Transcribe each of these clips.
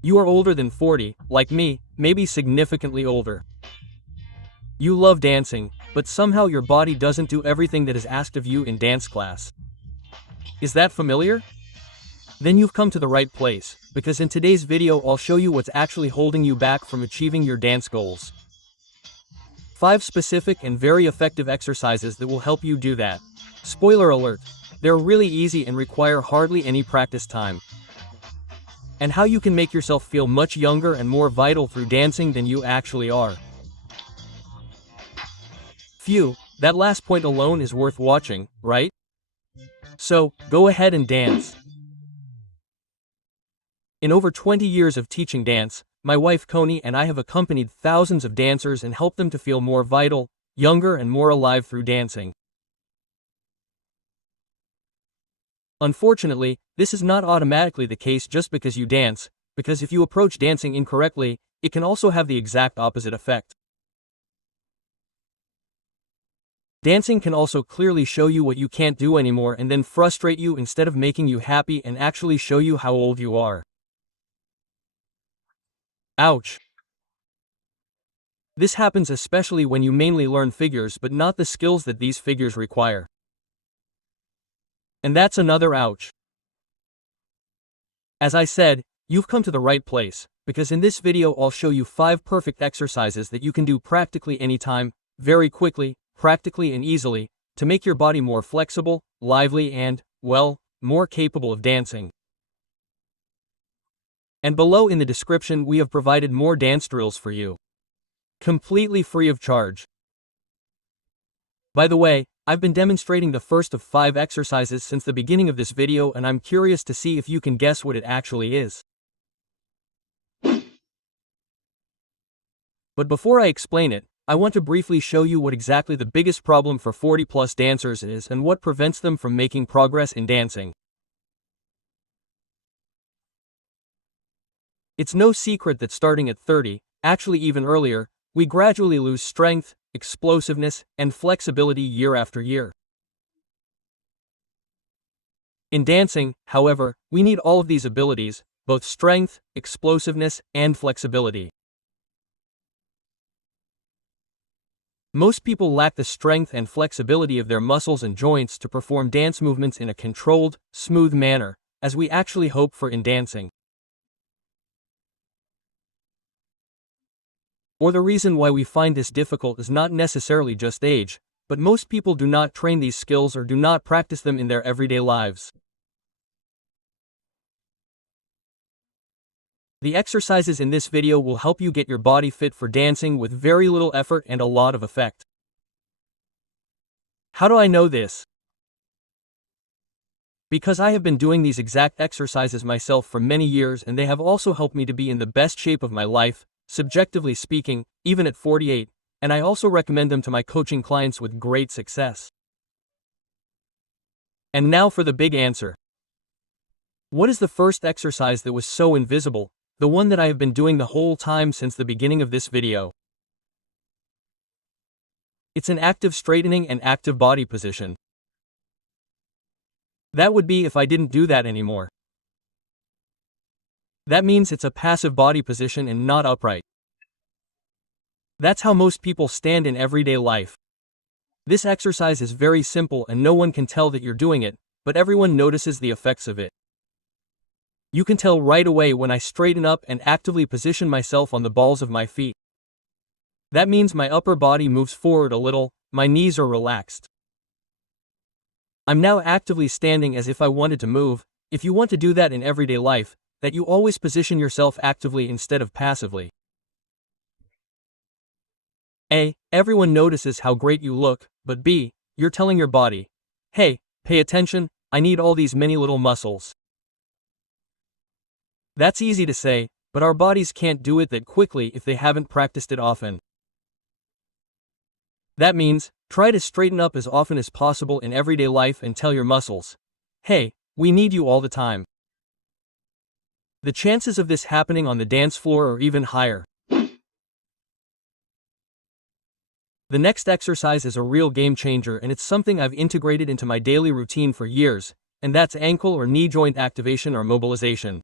You are older than 40, like me, maybe significantly older. You love dancing, but somehow your body doesn't do everything that is asked of you in dance class. Is that familiar? Then you've come to the right place, because in today's video I'll show you what's actually holding you back from achieving your dance goals. 5 specific and very effective exercises that will help you do that. Spoiler alert, they're really easy and require hardly any practice time. And how you can make yourself feel much younger and more vital through dancing than you actually are. Phew, that last point alone is worth watching, right? So, go ahead and dance. In over 20 years of teaching dance, my wife Connie and I have accompanied thousands of dancers and helped them to feel more vital, younger and more alive through dancing. Unfortunately, this is not automatically the case just because you dance, because if you approach dancing incorrectly, it can also have the exact opposite effect. Dancing can also clearly show you what you can't do anymore and then frustrate you instead of making you happy and actually show you how old you are. Ouch. This happens especially when you mainly learn figures but not the skills that these figures require. And that's another ouch. As I said, you've come to the right place, because in this video I'll show you 5 perfect exercises that you can do practically anytime, very quickly, practically and easily, to make your body more flexible, lively and, well, more capable of dancing. And below in the description we have provided more dance drills for you. Completely free of charge. By the way, I've been demonstrating the first of 5 exercises since the beginning of this video and I'm curious to see if you can guess what it actually is. But before I explain it, I want to briefly show you what exactly the biggest problem for 40+ dancers is and what prevents them from making progress in dancing. It's no secret that starting at 30, actually even earlier, we gradually lose strength, explosiveness, and flexibility year after year. In dancing, however, we need all of these abilities, both strength, explosiveness, and flexibility. Most people lack the strength and flexibility of their muscles and joints to perform dance movements in a controlled, smooth manner, as we actually hope for in dancing. Or the reason why we find this difficult is not necessarily just age, but most people do not train these skills or do not practice them in their everyday lives. The exercises in this video will help you get your body fit for dancing with very little effort and a lot of effect. How do I know this? Because I have been doing these exact exercises myself for many years and they have also helped me to be in the best shape of my life, subjectively speaking, even at 48, and I also recommend them to my coaching clients with great success. And now for the big answer. What is the first exercise that was so invisible, the one that I have been doing the whole time since the beginning of this video? It's an active straightening and active body position. That would be if I didn't do that anymore. That means it's a passive body position and not upright. That's how most people stand in everyday life. This exercise is very simple and no one can tell that you're doing it, but everyone notices the effects of it. You can tell right away when I straighten up and actively position myself on the balls of my feet. That means my upper body moves forward a little, my knees are relaxed. I'm now actively standing as if I wanted to move. If you want to do that in everyday life, that you always position yourself actively instead of passively. A. Everyone notices how great you look, but B. You're telling your body, hey, pay attention, I need all these many little muscles. That's easy to say, but our bodies can't do it that quickly if they haven't practiced it often. That means, try to straighten up as often as possible in everyday life and tell your muscles, hey, we need you all the time. The chances of this happening on the dance floor are even higher. The next exercise is a real game changer and it's something I've integrated into my daily routine for years, and that's ankle or knee joint activation or mobilization.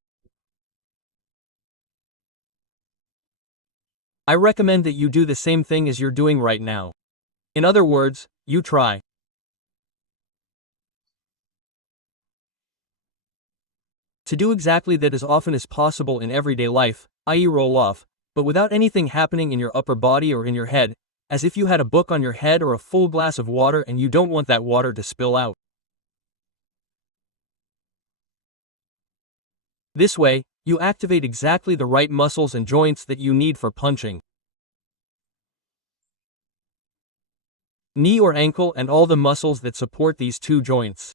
I recommend that you do the same thing as you're doing right now. In other words, you try to do exactly that as often as possible in everyday life, i.e., roll off, but without anything happening in your upper body or in your head, as if you had a book on your head or a full glass of water and you don't want that water to spill out. This way, you activate exactly the right muscles and joints that you need for punching. Knee or ankle and all the muscles that support these two joints.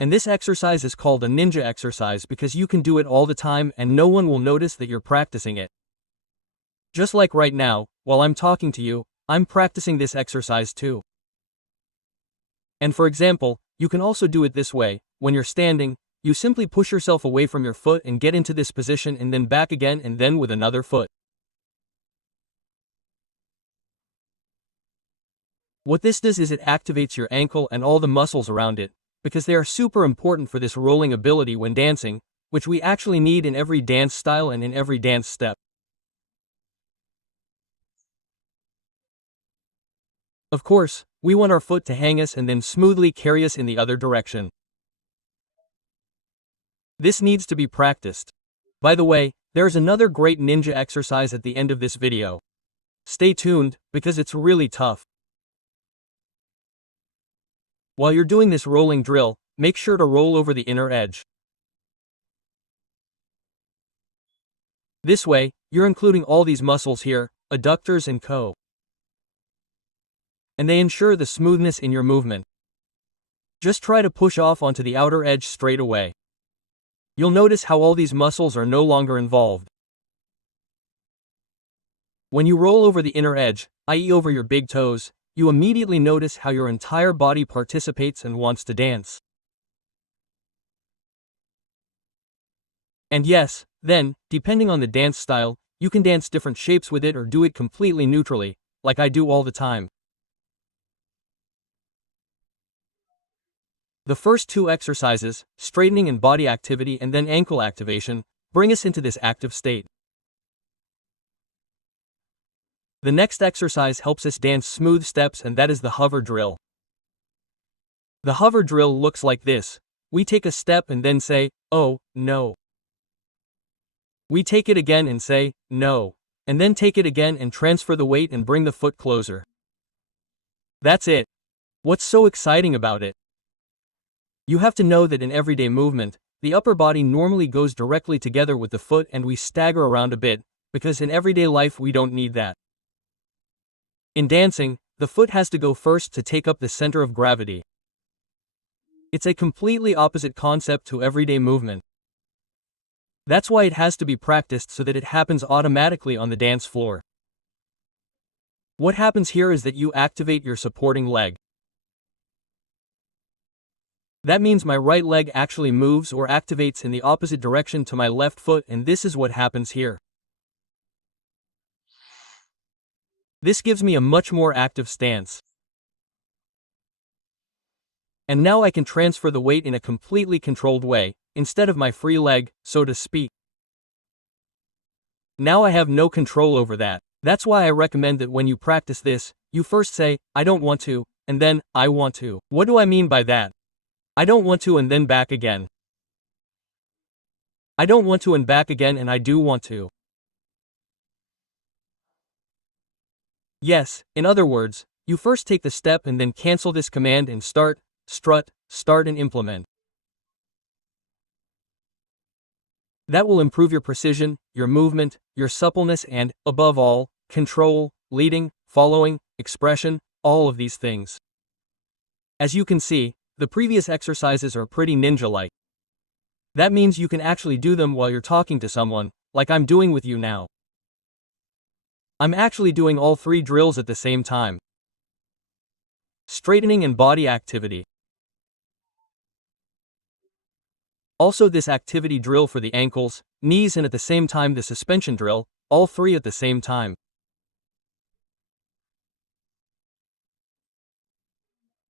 And this exercise is called a ninja exercise because you can do it all the time and no one will notice that you're practicing it. Just like right now, while I'm talking to you, I'm practicing this exercise too. And for example, you can also do it this way. When you're standing, you simply push yourself away from your foot and get into this position and then back again and then with another foot. What this does is it activates your ankle and all the muscles around it, because they are super important for this rolling ability when dancing, which we actually need in every dance style and in every dance step. Of course, we want our foot to hang us and then smoothly carry us in the other direction. This needs to be practiced. By the way, there's another great ninja exercise at the end of this video. Stay tuned, because it's really tough. While you're doing this rolling drill, make sure to roll over the inner edge. This way, you're including all these muscles here, adductors and co. And they ensure the smoothness in your movement. Just try to push off onto the outer edge straight away. You'll notice how all these muscles are no longer involved. When you roll over the inner edge, i.e. over your big toes, you immediately notice how your entire body participates and wants to dance. And yes, then, depending on the dance style, you can dance different shapes with it or do it completely neutrally, like I do all the time. The first two exercises, straightening and body activity and then ankle activation, bring us into this active state. The next exercise helps us dance smooth steps and that is the hover drill. The hover drill looks like this. We take a step and then say, oh, no. We take it again and say, no. And then take it again and transfer the weight and bring the foot closer. That's it. What's so exciting about it? You have to know that in everyday movement, the upper body normally goes directly together with the foot and we stagger around a bit, because in everyday life we don't need that. In dancing, the foot has to go first to take up the center of gravity. It's a completely opposite concept to everyday movement. That's why it has to be practiced so that it happens automatically on the dance floor. What happens here is that you activate your supporting leg. That means my right leg actually moves or activates in the opposite direction to my left foot, and this is what happens here. This gives me a much more active stance. And now I can transfer the weight in a completely controlled way, instead of my free leg, so to speak. Now I have no control over that. That's why I recommend that when you practice this, you first say, I don't want to, and then, I want to. What do I mean by that? I don't want to and then back again. I don't want to and back again and I do want to. Yes, in other words, you first take the step and then cancel this command and start, strut, start and implement. That will improve your precision, your movement, your suppleness and, above all, control, leading, following, expression, all of these things. As you can see, the previous exercises are pretty ninja-like. That means you can actually do them while you're talking to someone, like I'm doing with you now. I'm actually doing all three drills at the same time. Straightening and body activity. Also this activity drill for the ankles, knees and at the same time the suspension drill, all three at the same time.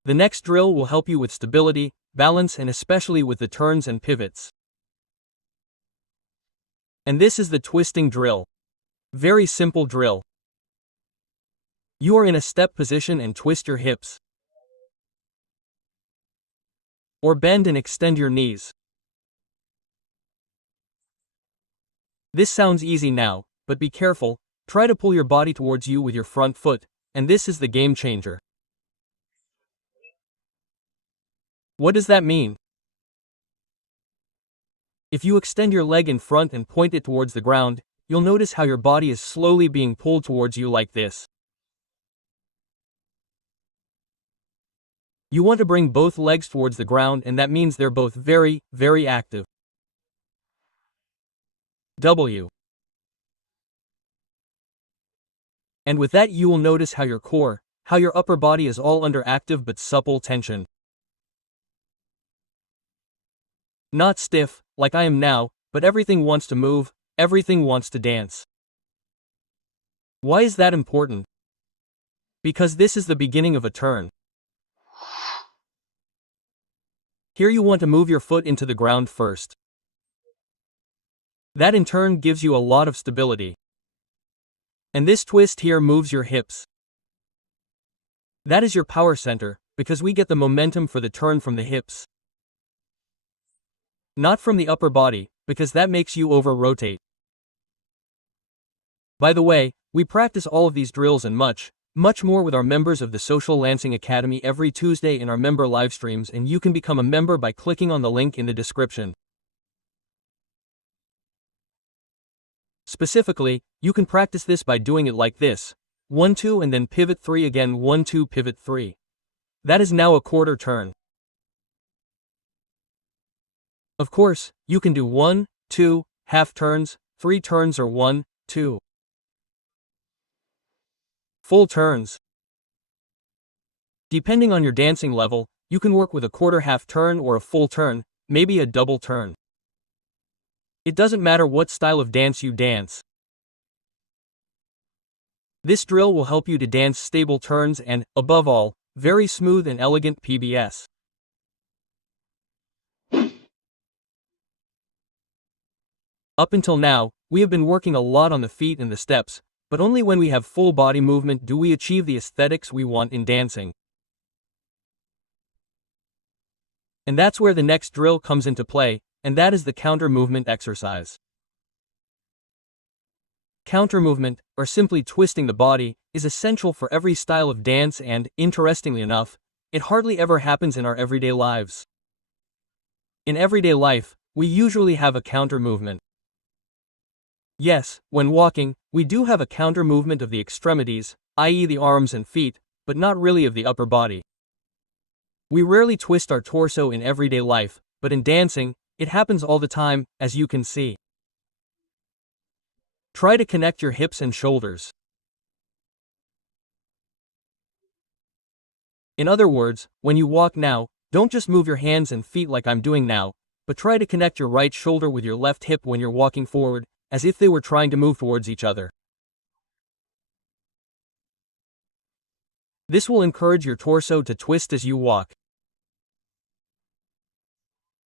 The next drill will help you with stability, balance and especially with the turns and pivots. And this is the twisting drill. Very simple drill. You are in a step position and twist your hips. Or bend and extend your knees. This sounds easy now, but be careful, try to pull your body towards you with your front foot, and this is the game changer. What does that mean? If you extend your leg in front and point it towards the ground, you'll notice how your body is slowly being pulled towards you like this. You want to bring both legs towards the ground, and that means they're both very, very active. W. And with that you will notice how your core, how your upper body is all under active but supple tension. Not stiff, like I am now, but everything wants to move, everything wants to dance. Why is that important? Because this is the beginning of a turn. Here you want to move your foot into the ground first. That in turn gives you a lot of stability. And this twist here moves your hips. That is your power center, because we get the momentum for the turn from the hips. Not from the upper body, because that makes you over-rotate. By the way, we practice all of these drills and much more with our members of the Social Lancing Academy every Tuesday in our member live streams, and you can become a member by clicking on the link in the description. Specifically, you can practice this by doing it like this. 1-2 and then pivot 3 again, 1-2 pivot 3. That is now a quarter turn. Of course, you can do 1, 2, half turns, 3 turns, or 1, 2 full turns. Depending on your dancing level, you can work with a quarter half turn or a full turn, maybe a double turn. It doesn't matter what style of dance you dance. This drill will help you to dance stable turns and, above all, very smooth and elegant PBS. Up until now, we have been working a lot on the feet and the steps, but only when we have full body movement do we achieve the aesthetics we want in dancing. And that's where the next drill comes into play, and that is the counter movement exercise. Counter movement, or simply twisting the body, is essential for every style of dance and, interestingly enough, it hardly ever happens in our everyday lives. In everyday life, we usually have a counter movement. Yes, when walking, we do have a counter movement of the extremities, i.e. the arms and feet, but not really of the upper body. We rarely twist our torso in everyday life, but in dancing, it happens all the time, as you can see. Try to connect your hips and shoulders. In other words, when you walk now, don't just move your hands and feet like I'm doing now, but try to connect your right shoulder with your left hip when you're walking forward, as if they were trying to move towards each other. This will encourage your torso to twist as you walk.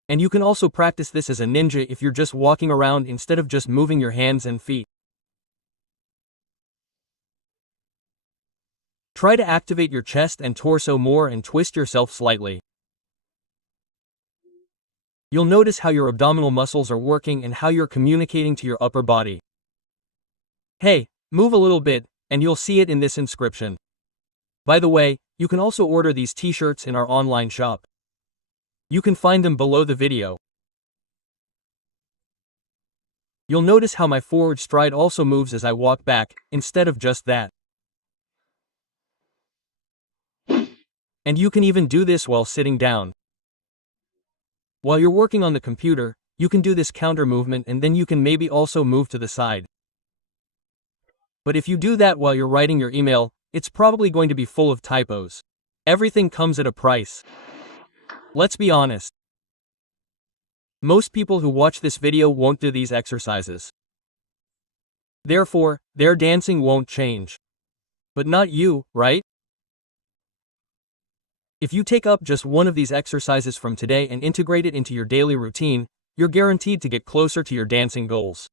And you can also practice this as a ninja if you're just walking around instead of just moving your hands and feet. Try to activate your chest and torso more and twist yourself slightly. You'll notice how your abdominal muscles are working and how you're communicating to your upper body. Hey, move a little bit, and you'll see it in this inscription. By the way, you can also order these t-shirts in our online shop. You can find them below the video. You'll notice how my forward stride also moves as I walk back, instead of just that. And you can even do this while sitting down. While you're working on the computer, you can do this counter movement and then you can maybe also move to the side. But if you do that while you're writing your email, it's probably going to be full of typos. Everything comes at a price. Let's be honest. Most people who watch this video won't do these exercises. Therefore, their dancing won't change. But not you, right? If you take up just one of these exercises from today and integrate it into your daily routine, you're guaranteed to get closer to your dancing goals.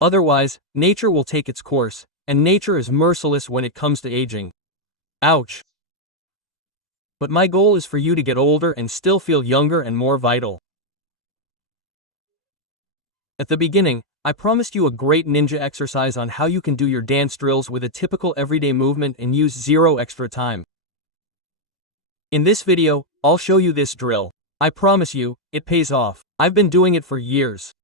Otherwise, nature will take its course, and nature is merciless when it comes to aging. Ouch. But my goal is for you to get older and still feel younger and more vital. At the beginning, I promised you a great ninja exercise on how you can do your dance drills with a typical everyday movement and use zero extra time. In this video, I'll show you this drill. I promise you, it pays off. I've been doing it for years.